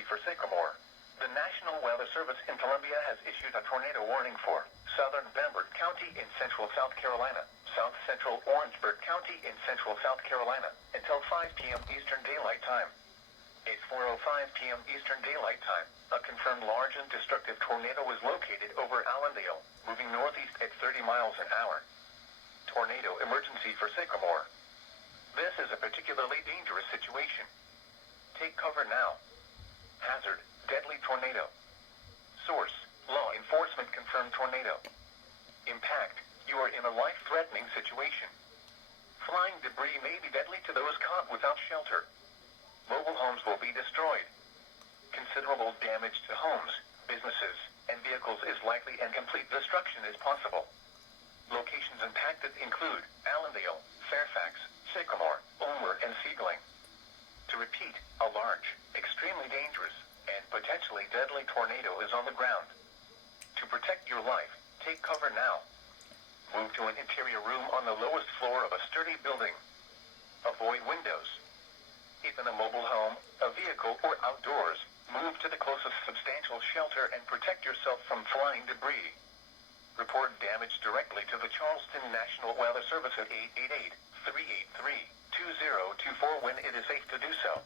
emergency for Sycamore. The National Weather Service in Columbia has issued a tornado warning for southern Bamberg County in central South Carolina, south central Orangeburg County in central South Carolina, until 5 p.m. Eastern Daylight Time. At 4:05 p.m. Eastern Daylight Time, a confirmed large and destructive tornado was located over Allendale, moving northeast at 30 miles an hour. Tornado emergency for Sycamore. This is a particularly dangerous situation. Take cover now. Hazard, deadly tornado. Source, law enforcement confirmed tornado. Impact, you are in a life-threatening situation. Flying debris may be deadly to those caught without shelter. Mobile homes will be destroyed. Considerable damage to homes, businesses, and vehicles is likely and complete destruction is possible. Locations impacted include Allendale, Fairfax, Sycamore, Ulmer, and Siegling. To repeat, a large, extremely dangerous, and potentially deadly tornado is on the ground. To protect your life, take cover now. Move to an interior room on the lowest floor of a sturdy building. Avoid windows. If in a mobile home, a vehicle, or outdoors, move to the closest substantial shelter and protect yourself from flying debris. Report damage directly to the Charleston National Weather Service at 888-383-2024 when it is safe to do so.